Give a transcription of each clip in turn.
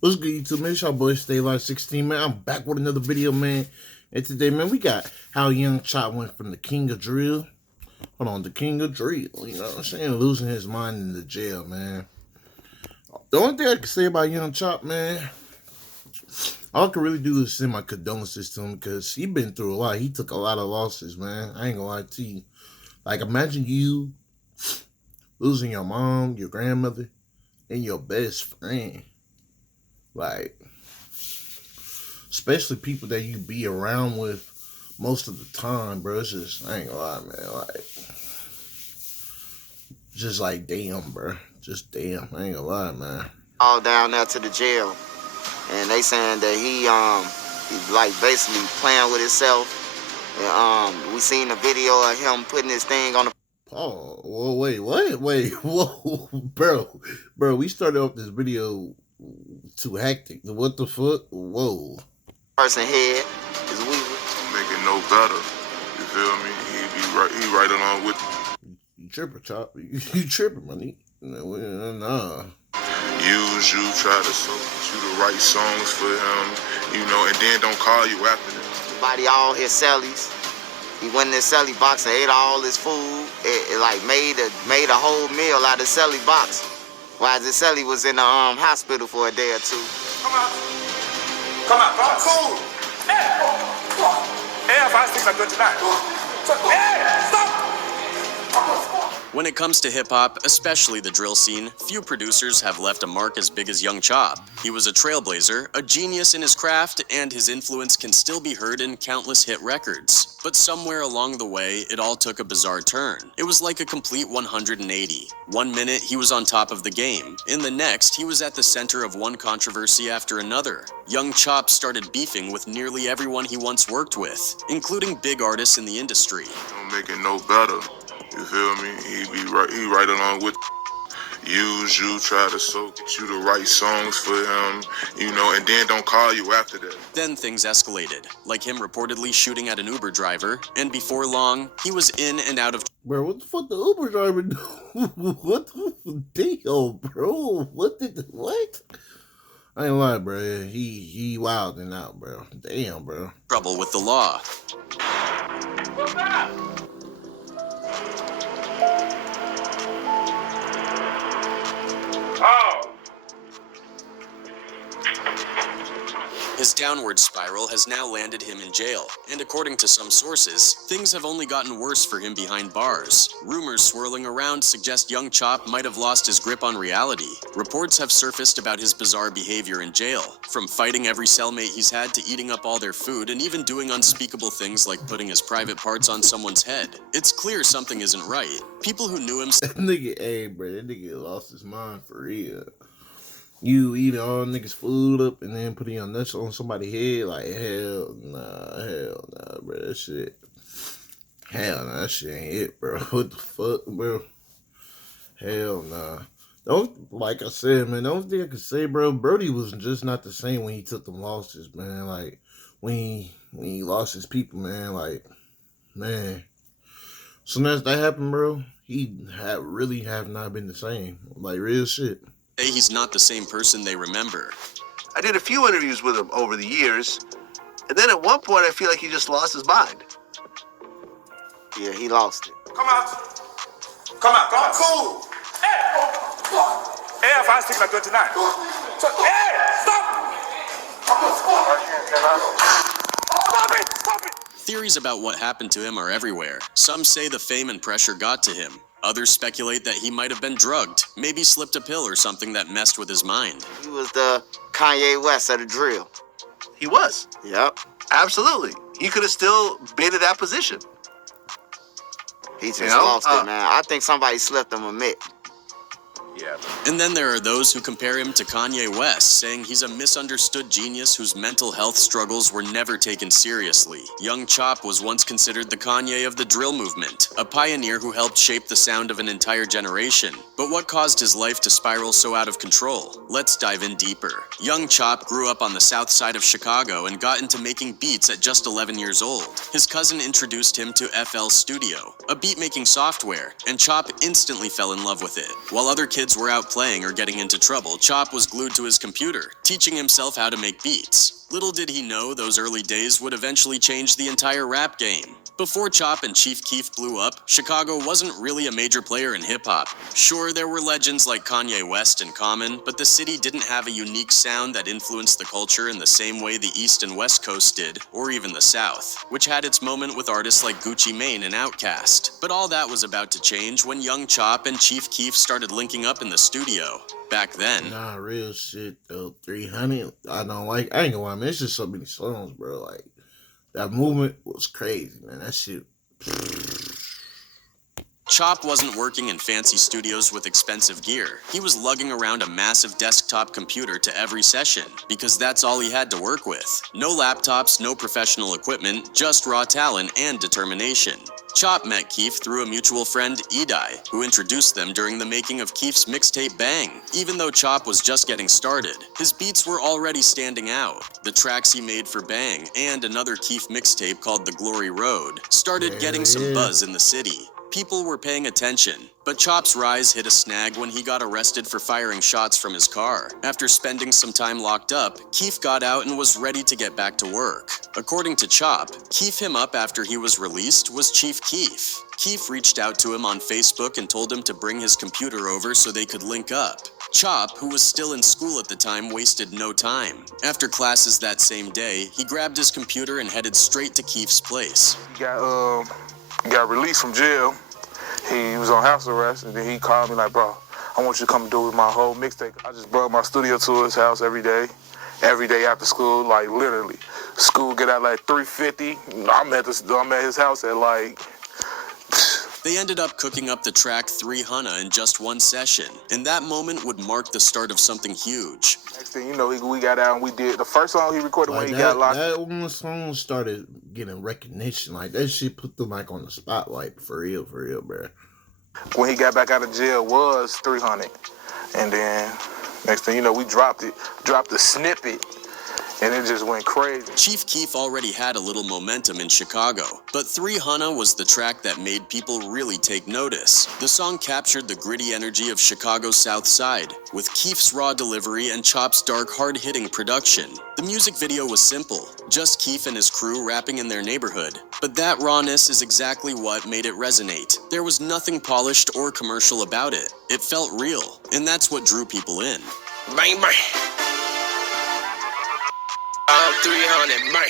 What's good, YouTube, man? It's your boy, Stay Live 16, man. I'm back with another video, man. And today, man, we got how Young Chop went from the king of drill, the king of drill, you know what I'm saying, losing his mind in the jail, man. The only thing I can say about Young Chop, man, all I can really do is send my condolences to him because he been through a lot. He took a lot of losses, man. I ain't gonna lie to you. Like, imagine you losing your mom, your grandmother, and your best friend. Like, especially people that you be around with most of the time, bro. It's just, I ain't gonna lie, man. Like, just like, damn, bro. Just damn. I ain't gonna lie, man. All down there to the jail, and they saying that he like basically playing with himself. And we seen a video of him putting his thing on the. Oh, whoa, wait, what? Wait, whoa, bro. We started off this video too hectic. What the fuck? Whoa. Person head is we make it no better. You feel me? He right along with you tripping, Chop. You tripping, money. Nah. Use you, try to you the right songs for him, you know, and then don't call you after that. Everybody all his cellies. He went in his celly box and ate all his food. It like made a whole meal out of celly box. While the celly was in the hospital for a day or two. Come out. Cool. Hey, Air 5, 6 are good tonight. Hey, stop. When it comes to hip-hop, especially the drill scene, few producers have left a mark as big as Young Chop. He was a trailblazer, a genius in his craft, and his influence can still be heard in countless hit records. But somewhere along the way, it all took a bizarre turn. It was like a complete 180. 1 minute, he was on top of the game. In the next, he was at the center of one controversy after another. Young Chop started beefing with nearly everyone he once worked with, including big artists in the industry. Don't make it no better. You feel me? He right along with use you, try to you the right songs for him, you know, and then don't call you after that. Then things escalated, like him reportedly shooting at an Uber driver, and before long, he was in and out of. Bro, what the fuck the Uber driver do? What the deal, bro? What? I ain't lying, bro. He wilding out, bro. Damn, bro. Trouble with the law. His downward spiral has now landed him in jail, and according to some sources, things have only gotten worse for him behind bars. Rumors swirling around suggest Young Chop might have lost his grip on reality. Reports have surfaced about his bizarre behavior in jail, from fighting every cellmate he's had to eating up all their food and even doing unspeakable things like putting his private parts on someone's head. It's clear something isn't right. People who knew him nigga, hey, bro, that nigga lost his mind for real. You eat all niggas' food up and then put your nuts on somebody's head? Like, hell nah, bro. That shit ain't it, bro. What the fuck, bro? Hell nah. Like I said, man, the only thing I can say, bro, Brody was just not the same when he took them losses, man. Like, when he lost his people, man, like, man. Soon as that happened, bro, he really have not been the same. Like, real shit. he's not the same person they remember. I did a few interviews with him over the years, and then at one point I feel like he just lost his mind. Yeah, he lost it. Come out. Cool. Hey, Air 5, 6 are good tonight. Hey, stop. Stop it. Theories about what happened to him are everywhere. Some say the fame and pressure got to him. Others speculate that he might have been drugged, maybe slipped a pill or something that messed with his mind. He was the Kanye West of the drill. He was. Yep. Absolutely. He could have still been in that position. He just lost it, man. I think somebody slipped him a mitt. Yeah. And then there are those who compare him to Kanye West, saying he's a misunderstood genius whose mental health struggles were never taken seriously. Young Chop was once considered the Kanye of the drill movement, a pioneer who helped shape the sound of an entire generation. But what caused his life to spiral so out of control? Let's dive in deeper. Young Chop grew up on the south side of Chicago and got into making beats at just 11 years old. His cousin introduced him to FL Studio, a beat-making software, and Chop instantly fell in love with it. While other kids were out playing or getting into trouble, Chop was glued to his computer, teaching himself how to make beats. Little did he know those early days would eventually change the entire rap game. Before Chop and Chief Keef blew up, Chicago wasn't really a major player in hip-hop. Sure, there were legends like Kanye West and Common, but the city didn't have a unique sound that influenced the culture in the same way the East and West Coast did, or even the South, which had its moment with artists like Gucci Mane and Outkast. But all that was about to change when Young Chop and Chief Keef started linking up in the studio. Back then, Nah, real shit though. 300. I ain't gonna lie, man. It's just so many songs, bro. Like, that movement was crazy, man. That shit. Chop wasn't working in fancy studios with expensive gear. He was lugging around a massive desktop computer to every session, because that's all he had to work with. No laptops, no professional equipment, just raw talent and determination. Chop met Keef through a mutual friend, Edai, who introduced them during the making of Keef's mixtape Bang. Even though Chop was just getting started, his beats were already standing out. The tracks he made for Bang and another Keef mixtape called The Glory Road started getting some buzz in the city. People were paying attention, but Chop's rise hit a snag when he got arrested for firing shots from his car. After spending some time locked up, Keef got out and was ready to get back to work. According to Chop, Keef him up after he was released was Chief Keef. Keef reached out to him on Facebook and told him to bring his computer over so they could link up. Chop, who was still in school at the time, wasted no time. After classes that same day, he grabbed his computer and headed straight to Keef's place. He got released from jail. He was on house arrest, and then he called me like, bro, I want you to come and do my whole mixtape. I just brought my studio to his house every day after school, like literally. School get out like 3:50. I'm at his house at like. They ended up cooking up the track 300 in just one session, and that moment would mark the start of something huge. Next thing you know, we got out and we did the first song he recorded Like when he got locked. That one song started getting recognition. Like, that shit put them like on the spotlight for real, bro. When he got back out of jail was 300, and then next thing you know, we dropped the snippet. And it just went crazy. Chief Keef already had a little momentum in Chicago, but 300 was the track that made people really take notice. The song captured the gritty energy of Chicago's South Side, with Keef's raw delivery and Chop's dark, hard-hitting production. The music video was simple, just Keef and his crew rapping in their neighborhood. But that rawness is exactly what made it resonate. There was nothing polished or commercial about it. It felt real, and that's what drew people in. Bang, bang. 300, man.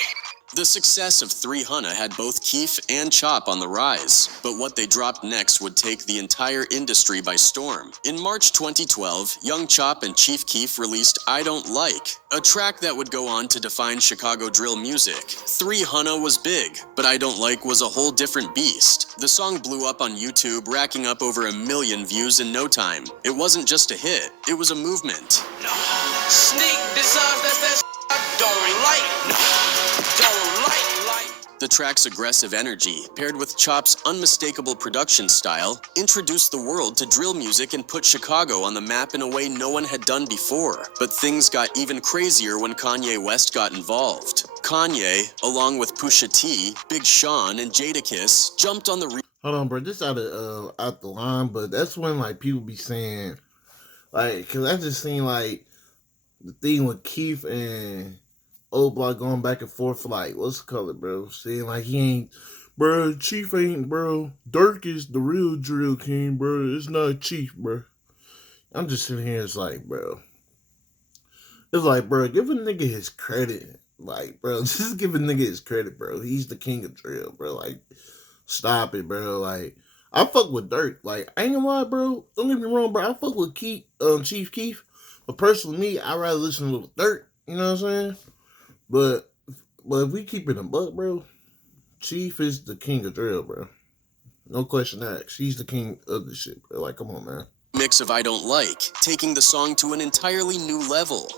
The success of 300 had both Keef and Chop on the rise, but what they dropped next would take the entire industry by storm. In March 2012, Young Chop and Chief Keef released I Don't Like, a track that would go on to define Chicago drill music. 300 was big, but I Don't Like was a whole different beast. The song blew up on YouTube, racking up over 1 million views in no time. It wasn't just a hit, it was a movement. No. Sneak designs, that's that I don't like. The track's aggressive energy, paired with Chop's unmistakable production style, introduced the world to drill music and put Chicago on the map in a way no one had done before. But things got even crazier when Kanye West got involved. Kanye, along with Pusha T, Big Sean, and Jadakiss, jumped on the Hold on, bro. This out the line, but that's when like people be saying, like, cause I just seen like the thing with Keith and Old Block going back and forth for like, what's the color, bro? Saying like he ain't, bro, Chief ain't, bro. Dirk is the real drill king, bro. It's not Chief, bro. I'm just sitting here, it's like, bro, give a nigga his credit. Like, bro, just give a nigga his credit, bro. He's the king of drill, bro. Like, stop it, bro. Like, I fuck with Dirk. Like, I ain't gonna lie, bro. Don't get me wrong, bro. I fuck with Chief Keef. But personally, me, I'd rather listen to Dirk. You know what I'm saying? But if we keep it a buck, bro, Chief is the king of drill, bro. No question asked. He's the king of the shit, bro. Like, come on, man. mix of I Don't Like, taking the song to an entirely new level.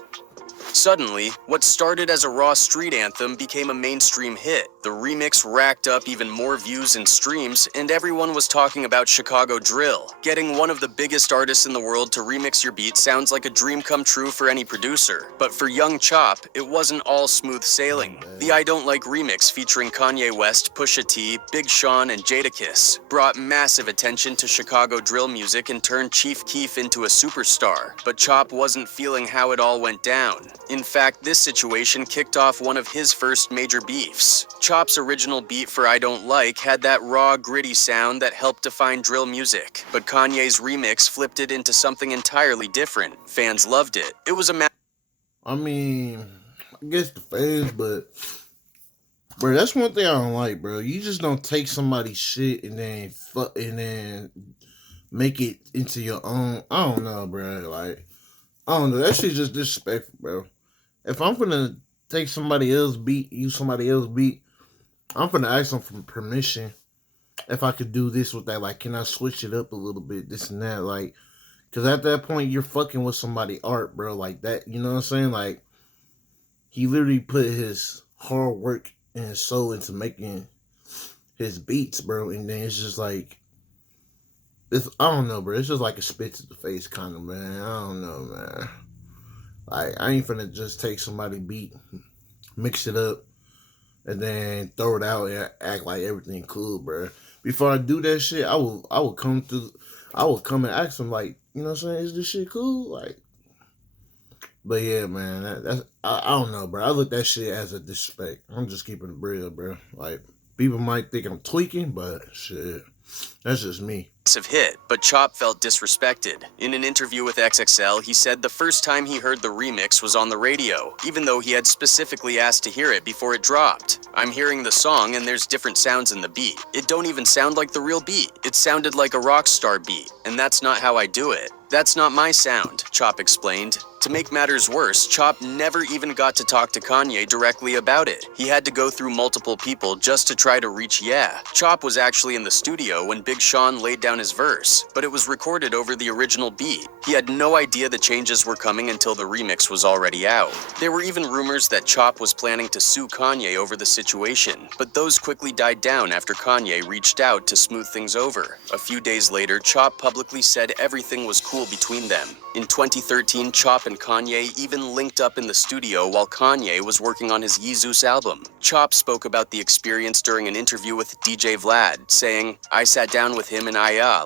Suddenly, what started as a raw street anthem became a mainstream hit. The remix racked up even more views and streams, and everyone was talking about Chicago drill. Getting one of the biggest artists in the world to remix your beat sounds like a dream come true for any producer. But for Young Chop, it wasn't all smooth sailing. The I Don't Like remix featuring Kanye West, Pusha T, Big Sean, and Jadakiss brought massive attention to Chicago drill music and turned Chief Keef into a superstar. But Chop wasn't feeling how it all went down. In fact, this situation kicked off one of his first major beefs. Chop's original beat for I Don't Like had that raw, gritty sound that helped define drill music, but Kanye's remix flipped it into something entirely different. Fans loved it. It was a I mean, I guess the fans, but bro, that's one thing I don't like, bro. You just don't take somebody's shit and then make it into your own. I don't know, bro. Like, I don't know. That shit's just disrespectful, bro. If I'm gonna take somebody else's beat, use somebody else's beat, I'm gonna ask them for permission if I could do this with that. Like, can I switch it up a little bit, this and that? Like, because at that point, you're fucking with somebody's art, bro. Like that, you know what I'm saying? Like, he literally put his hard work and his soul into making his beats, bro. And then it's just like, I don't know, bro. It's just like a spit to the face kind of, man. I don't know, man. Like, I ain't finna just take somebody's beat, mix it up, and then throw it out and act like everything cool, bro. Before I do that shit, I will come and ask them, like, you know what I'm saying? Is this shit cool? Like, but yeah, man, that's I don't know, bro. I look at that shit as a disrespect. I'm just keeping it real, bro. Like, people might think I'm tweaking, but shit, that's just me. Hit, but Chop felt disrespected. In an interview with XXL, he said the first time he heard the remix was on the radio, even though he had specifically asked to hear it before it dropped. I'm hearing the song and there's different sounds in the beat. It don't even sound like the real beat. It sounded like a rock star beat, and that's not how I do it. That's not my sound, Chop explained. To make matters worse, Chop never even got to talk to Kanye directly about it. He had to go through multiple people just to try to reach Yeah. Chop was actually in the studio when Big Sean laid down his verse, but it was recorded over the original beat. He had no idea the changes were coming until the remix was already out. There were even rumors that Chop was planning to sue Kanye over the situation, but those quickly died down after Kanye reached out to smooth things over. A few days later, Chop publicly said everything was cool between them. In 2013, Chop and Kanye even linked up in the studio while Kanye was working on his Yeezus album. Chop spoke about the experience during an interview with DJ Vlad, saying, "I sat down with him and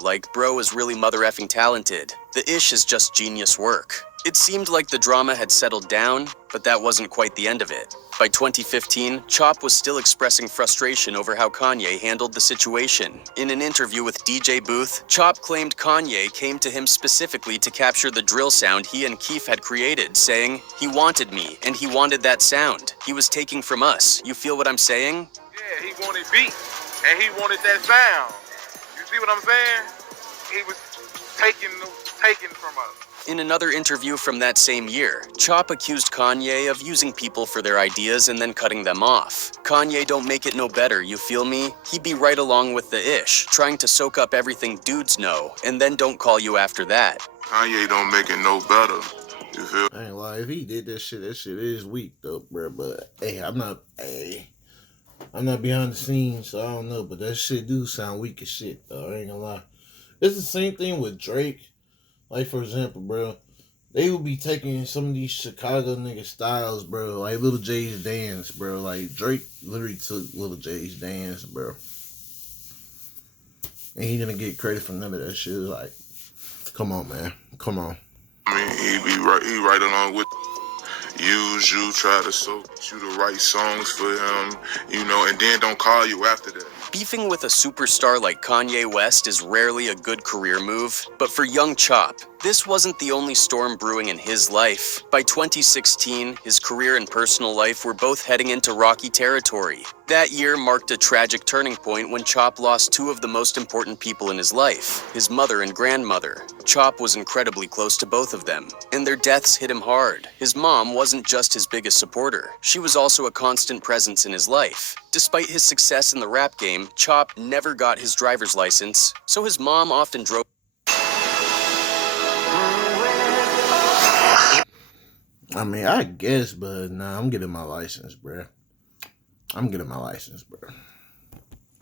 like, bro is really mother effing talented. The ish is just genius work." It seemed like the drama had settled down, but that wasn't quite the end of it. By 2015, Chop was still expressing frustration over how Kanye handled the situation. In an interview with DJ Booth, Chop claimed Kanye came to him specifically to capture the drill sound he and Keef had created, saying, "He wanted me, and he wanted that sound. He was taking from us. You feel what I'm saying?" Yeah, he wanted beat, and he wanted that sound. You see what I'm saying? He was taking from us. In another interview from that same year, Chop accused Kanye of using people for their ideas and then cutting them off. Kanye don't make it no better, you feel me? He be right along with the ish, trying to soak up everything dudes know, and then don't call you after that. Kanye don't make it no better. You feel? I ain't lie, if he did that shit is weak though, bro. But hey, I'm not behind the scenes, so I don't know. But that shit do sound weak as shit, though. I ain't gonna lie. It's the same thing with Drake. Like, for example, bro, they would be taking some of these Chicago nigga styles, bro. Like Lil J's dance, bro. Like, Drake literally took Lil J's dance, bro. And he didn't get credit for none of that shit. It's like, come on, man. Come on. I mean, he right along with you, try to soak you the right songs for him, you know, and then don't call you after that. Beefing with a superstar like Kanye West is rarely a good career move, but for Young Chop, this wasn't the only storm brewing in his life. By 2016, his career and personal life were both heading into rocky territory. That year marked a tragic turning point when Chop lost two of the most important people in his life, his mother and grandmother. Chop was incredibly close to both of them, and their deaths hit him hard. His mom wasn't just his biggest supporter, she was also a constant presence in his life. Despite his success in the rap game, Chop never got his driver's license, so his mom often drove. I mean, I guess, but nah, I'm getting my license, bro.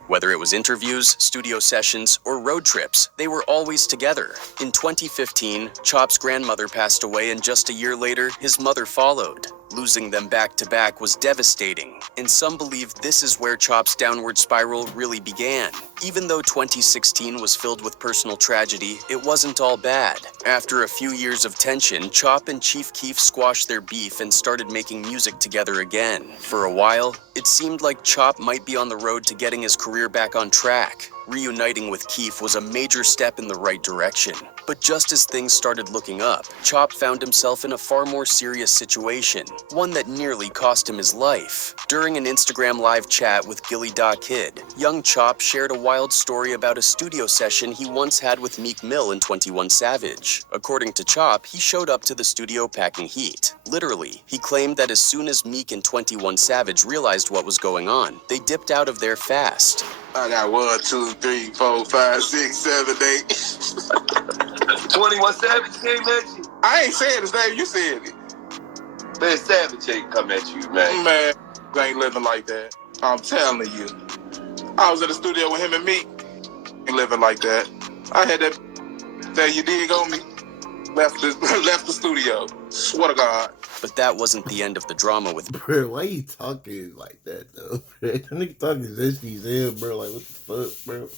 Whether it was interviews, studio sessions, or road trips, they were always together. In 2015, Chop's grandmother passed away, and just a year later, his mother followed. Losing them back to back was devastating, and some believe this is where Chop's downward spiral really began. Even though 2016 was filled with personal tragedy, it wasn't all bad. After a few years of tension, Chop and Chief Keef squashed their beef and started making music together again. For a while, it seemed like Chop might be on the road to getting his career back on track. Reuniting with Keef was a major step in the right direction. But just as things started looking up, Chop found himself in a far more serious situation, one that nearly cost him his life. During an Instagram live chat with Gilly Da Kid, young Chop shared a wild story about a studio session he once had with Meek Mill and 21 Savage. According to Chop, he showed up to the studio packing heat. Literally, he claimed that as soon as Meek and 21 Savage realized what was going on, they dipped out of there fast. I got 1, 2, 3, 4, 5, 6, 7, 8. 21 Savage came at you. I ain't saying his name, you said it. Man, Savage ain't come at you, man. Man, I ain't living like that. I'm telling you. I was in the studio with him and me. Ain't living like that. I had that you dig on me. Left the studio. Swear to God. But that wasn't the end of the drama with Bro, why you talking like that, though? That nigga talking zesty as hell, bro. Like, what the fuck, bro?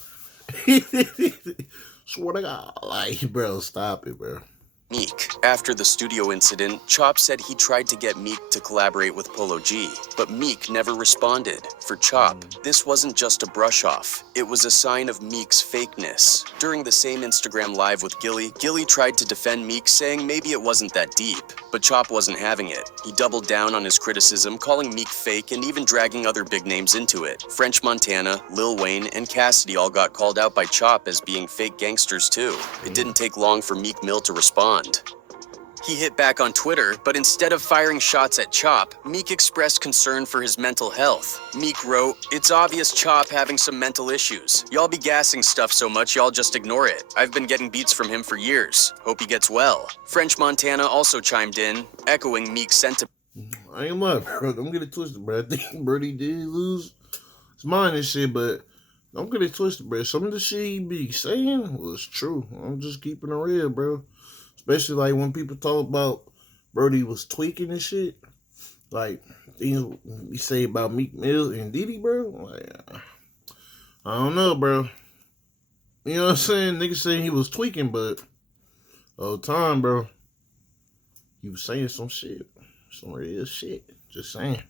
Swear to God. Like, bro, stop it, bro. Meek. After the studio incident, Chop said he tried to get Meek to collaborate with Polo G, but Meek never responded. For Chop, this wasn't just a brush off. It was a sign of Meek's fakeness. During the same Instagram live with Gilly, Gilly tried to defend Meek, saying maybe it wasn't that deep. But Chop wasn't having it. He doubled down on his criticism, calling Meek fake and even dragging other big names into it. French Montana, Lil Wayne, and Cassidy all got called out by Chop as being fake gangsters too. It didn't take long for Meek Mill to respond. He hit back on Twitter, but instead of firing shots at Chop, Meek expressed concern for his mental health. Meek wrote, "It's obvious Chop having some mental issues. Y'all be gassing stuff so much y'all just ignore it. I've been getting beats from him for years. Hope he gets well." French Montana also chimed in, echoing Meek's sentiment. I ain't lying, bro. Don't get it twisted, bro. I think Brody did lose his mind and shit, but don't get it twisted, bro. Some of the shit he be saying was true. I'm just keeping it real, bro. Especially like when people talk about Brody was tweaking and shit. Like things we say about Meek Mill and Diddy, bro. Like, I don't know, bro. You know what I'm saying? Niggas saying he was tweaking, but all the time, bro, he was saying some shit. Some real shit. Just saying.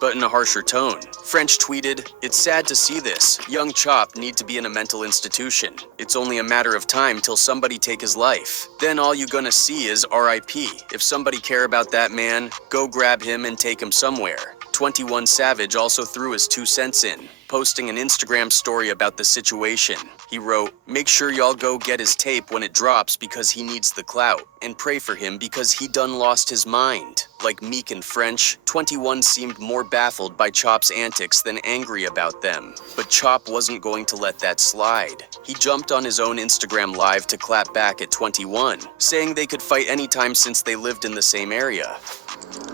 But in a harsher tone. French tweeted, "It's sad to see this. Young Chop need to be in a mental institution. It's only a matter of time till somebody take his life. Then all you gonna see is RIP. If somebody care about that man, go grab him and take him somewhere." 21 Savage also threw his 2 cents in, posting an Instagram story about the situation. He wrote, "Make sure y'all go get his tape when it drops because he needs the clout, and pray for him because he done lost his mind." Like Meek and French, 21 seemed more baffled by Chop's antics than angry about them. But Chop wasn't going to let that slide. He jumped on his own Instagram live to clap back at 21, saying they could fight anytime since they lived in the same area.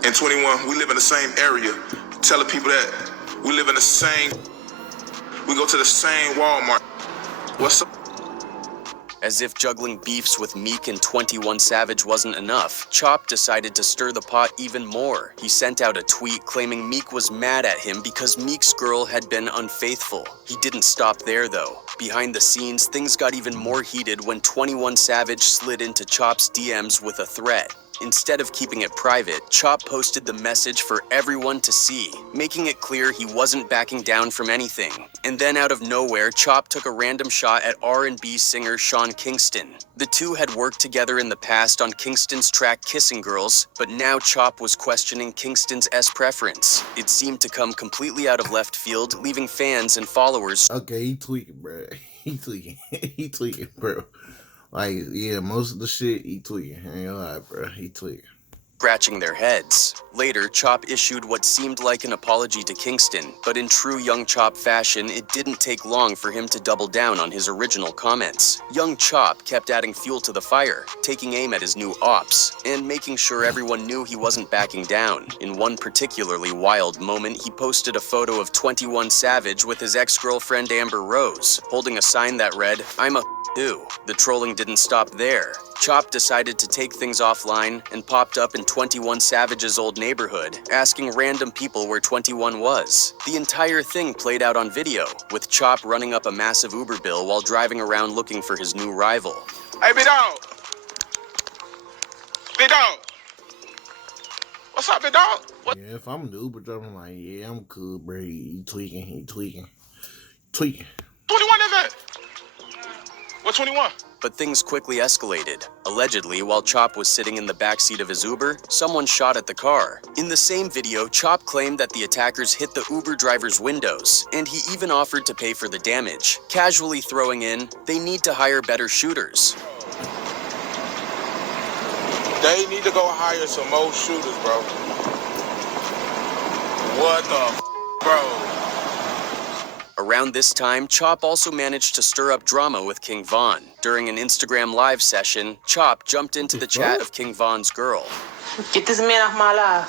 And 21, we live in the same area. Telling people that we live in the same, we go to the same Walmart. What's up? As if juggling beefs with Meek and 21 Savage wasn't enough, Chop decided to stir the pot even more. He sent out a tweet claiming Meek was mad at him because Meek's girl had been unfaithful. He didn't stop there though. Behind the scenes, things got even more heated when 21 Savage slid into Chop's DMs with a threat. Instead of keeping it private, Chop posted the message for everyone to see, making it clear he wasn't backing down from anything. And then out of nowhere, Chop took a random shot at R&B singer Sean Kingston. The two had worked together in the past on Kingston's track Kissing Girls, but now Chop was questioning Kingston's preference. It seemed to come completely out of left field, leaving fans and followers. Okay, he tweaking, bro. He tweaking. He tweaking, bro. Like, yeah, most of the shit, he tweaking. I ain't gonna lie, bro. He tweaking. scratching their heads. Later, Chop issued what seemed like an apology to Kingston, but in true Young Chop fashion, it didn't take long for him to double down on his original comments. Young Chop kept adding fuel to the fire, taking aim at his new ops, and making sure everyone knew he wasn't backing down. In one particularly wild moment, he posted a photo of 21 Savage with his ex-girlfriend Amber Rose, holding a sign that read, "I'm a too." The trolling didn't stop there. Chop decided to take things offline and popped up in 21 Savage's old neighborhood, asking random people where 21 was. The entire thing played out on video, with Chop running up a massive Uber bill while driving around looking for his new rival. Hey, big dog. Big dog. What's up, big dog? What? Yeah, if I'm the Uber driver, I'm like, yeah, I'm cool, bro. He tweaking. 21 is it? What 21? But things quickly escalated. Allegedly, while Chop was sitting in the backseat of his Uber, someone shot at the car. In the same video, Chop claimed that the attackers hit the Uber driver's windows, and he even offered to pay for the damage, casually throwing in, "They need to hire better shooters." They need to go hire some more shooters, bro. What the bro? Around this time, Chop also managed to stir up drama with King Von. During an Instagram live session, Chop jumped into the chat of King Von's girl. Get this man off my life.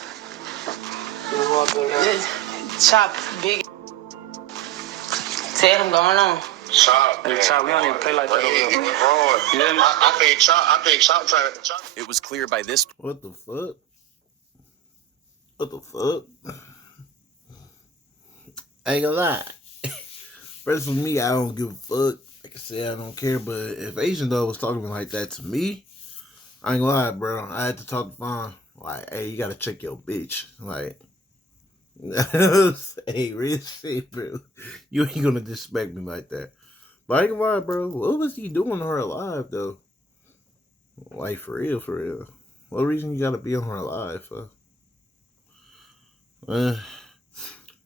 Chop, big. Tell him going on. Chop, man. Chop, we don't even play like that over here. I think Chop trying to. It was clear by this What the fuck? What the fuck? I ain't gonna lie. Personally, me, I don't give a fuck. Like I said, I don't care. But if Asian dog was talking like that to me, I ain't gonna lie, bro. I had to talk to Vaughn. Like, hey, you gotta check your bitch. Like, hey, real shit, bro. You ain't gonna disrespect me like that. But I ain't gonna lie, bro. What was he doing to her alive, though? Like, for real, for real. What reason you gotta be on her alive,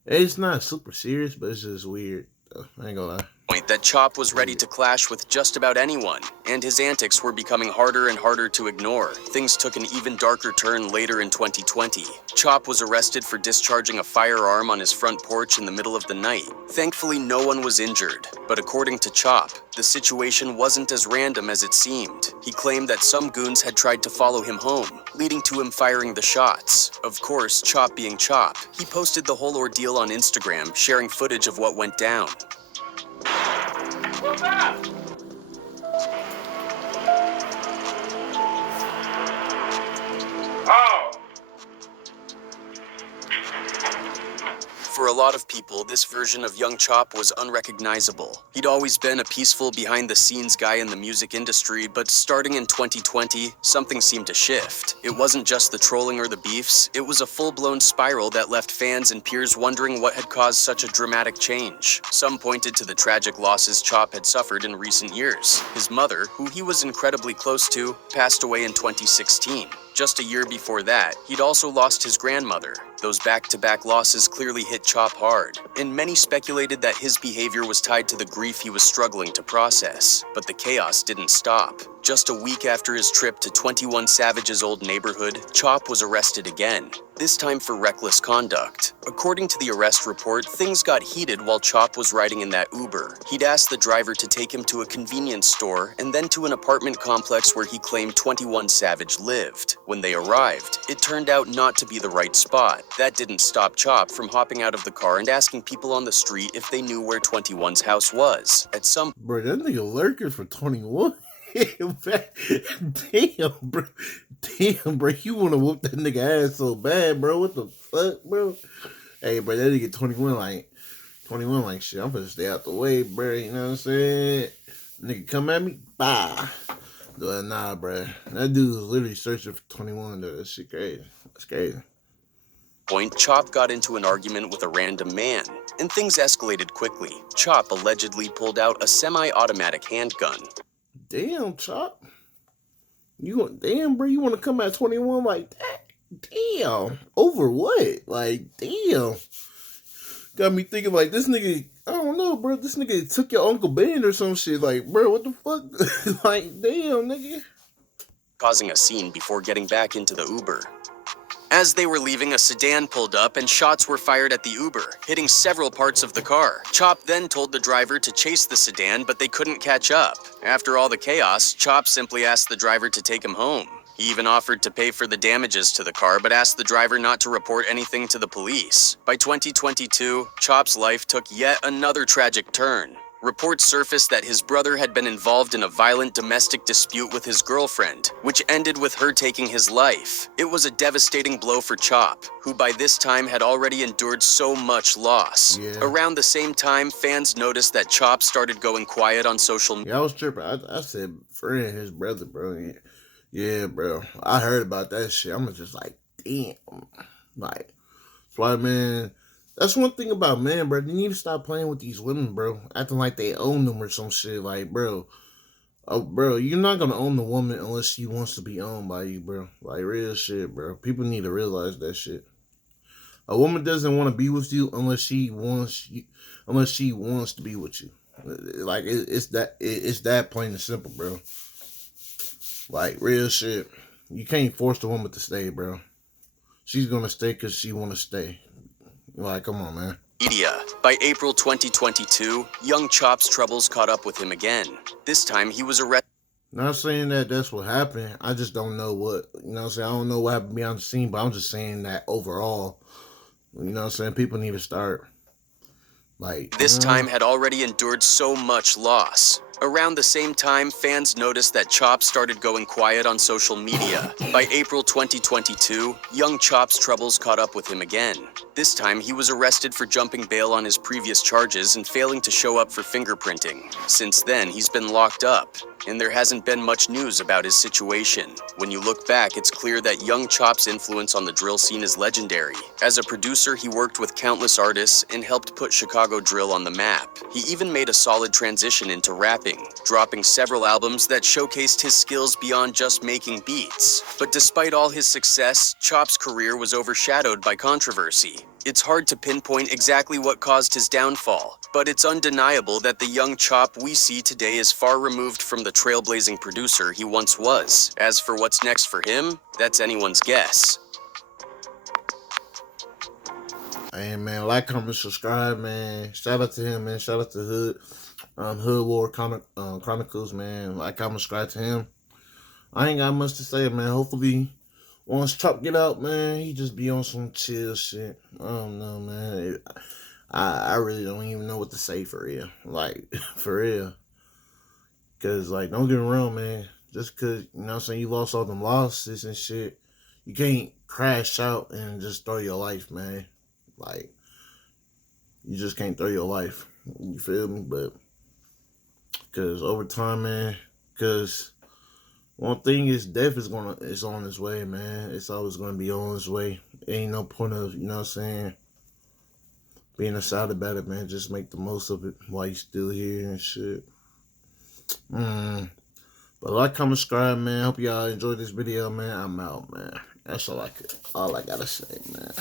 it's not super serious, but it's just weird. I ain't gonna lie. point that Chop was ready to clash with just about anyone, and his antics were becoming harder and harder to ignore. Things took an even darker turn later in 2020. Chop was arrested for discharging a firearm on his front porch in the middle of the night. Thankfully, no one was injured, but according to Chop, the situation wasn't as random as it seemed. He claimed that some goons had tried to follow him home, leading to him firing the shots. Of course, Chop being Chop, he posted the whole ordeal on Instagram, sharing footage of what went down. For a lot of people, this version of young Chop was unrecognizable. He'd always been a peaceful, behind-the-scenes guy in the music industry, but starting in 2020, something seemed to shift. It wasn't just the trolling or the beefs, it was a full-blown spiral that left fans and peers wondering what had caused such a dramatic change. Some pointed to the tragic losses Chop had suffered in recent years. His mother, who he was incredibly close to, passed away in 2016. Just a year before that, he'd also lost his grandmother. Those back-to-back losses clearly hit Chop hard, and many speculated that his behavior was tied to the grief he was struggling to process. But the chaos didn't stop. Just a week after his trip to 21 Savage's old neighborhood, Chop was arrested again, this time for reckless conduct. According to the arrest report, things got heated while Chop was riding in that Uber. He'd asked the driver to take him to a convenience store and then to an apartment complex where he claimed 21 Savage lived. When they arrived, it turned out not to be the right spot. That didn't stop Chop from hopping out of the car and asking people on the street if they knew where 21's house was. At some Bro, that nigga lurking for 21. Damn, bro. Damn, bro. You want to whoop that nigga ass so bad, bro. What the fuck, bro? Hey, bro, that nigga 21 like shit. I'm finna stay out the way, bro. You know what I'm saying? Nigga come at me, bah. Nah, bro. That dude was literally searching for 21, though. That shit crazy. That's crazy. point, Chop got into an argument with a random man, and things escalated quickly. Chop allegedly pulled out a semi-automatic handgun. Damn, Chop. Damn, bro, you want to come at 21 like that? Damn. Over what? Like, damn. Got me thinking like this nigga, I don't know, bro. This nigga took your Uncle Ben or some shit. Like, bro, what the fuck? Like, damn, nigga. Causing a scene before getting back into the Uber. As they were leaving, a sedan pulled up and shots were fired at the Uber, hitting several parts of the car. Chop then told the driver to chase the sedan, but they couldn't catch up. After all the chaos, Chop simply asked the driver to take him home. He even offered to pay for the damages to the car, but asked the driver not to report anything to the police. By 2022, Chop's life took yet another tragic turn. Reports surfaced that his brother had been involved in a violent domestic dispute with his girlfriend, which ended with her taking his life. It was a devastating blow for Chop, who by this time had already endured so much loss. Yeah. Around the same time, fans noticed that Chop started going quiet on social media. Yeah, I was tripping. I said, friend, his brother, bro. Yeah, bro. I heard about that shit. I'm just like, damn. Like, that's why, man. That's one thing about men, bro. They need to stop playing with these women, bro. Acting like they own them or some shit. Like, bro. Oh, bro, you're not going to own the woman unless she wants to be owned by you, bro. Like, real shit, bro. People need to realize that shit. A woman doesn't want to be with you unless she wants to be with you. Like, it's that plain and simple, bro. Like, real shit. You can't force the woman to stay, bro. She's going to stay because she want to stay. Like, come on, man. By April 2022, young Chop's troubles caught up with him again. This time, he was arrested. Not saying that that's what happened. I just don't know what, you know what I'm saying? I don't know what happened behind the scene, but I'm just saying that overall, you know what I'm saying? People need to start, like... This time had already endured so much loss. Around the same time, fans noticed that Chop started going quiet on social media. By April 2022, young Chop's troubles caught up with him again. This time, he was arrested for jumping bail on his previous charges and failing to show up for fingerprinting. Since then, he's been locked up, and there hasn't been much news about his situation. When you look back, it's clear that young Chop's influence on the drill scene is legendary. As a producer, he worked with countless artists and helped put Chicago drill on the map. He even made a solid transition into rapping, dropping several albums that showcased his skills beyond just making beats. But despite all his success, Chop's career was overshadowed by controversy. It's hard to pinpoint exactly what caused his downfall, but it's undeniable that the young Chop we see today is far removed from the trailblazing producer he once was. As for what's next for him, that's anyone's guess. Hey, man, like, comment, subscribe, man. Shout out to him, man. Shout out to Hood War Chronicles, man. Like, comment, subscribe to him. I ain't got much to say, man. Hopefully, once Chop get out, man, he just be on some chill shit. I don't know, man. I really don't even know what to say for real. Like, for real. Because, like, don't get me wrong, man. Just because, you know what I'm saying, you lost all them losses and shit, you can't crash out and just throw your life, man. Like, you just can't throw your life. You feel me? But, because over time, man, because one thing is death is on its way, man. It's always going to be on its way. Ain't no point of, you know what I'm saying, being excited about it, man. Just make the most of it while you're still here and shit. But like, comment, subscribe, man. Hope y'all enjoyed this video, man. I'm out, man. That's all I gotta say, man.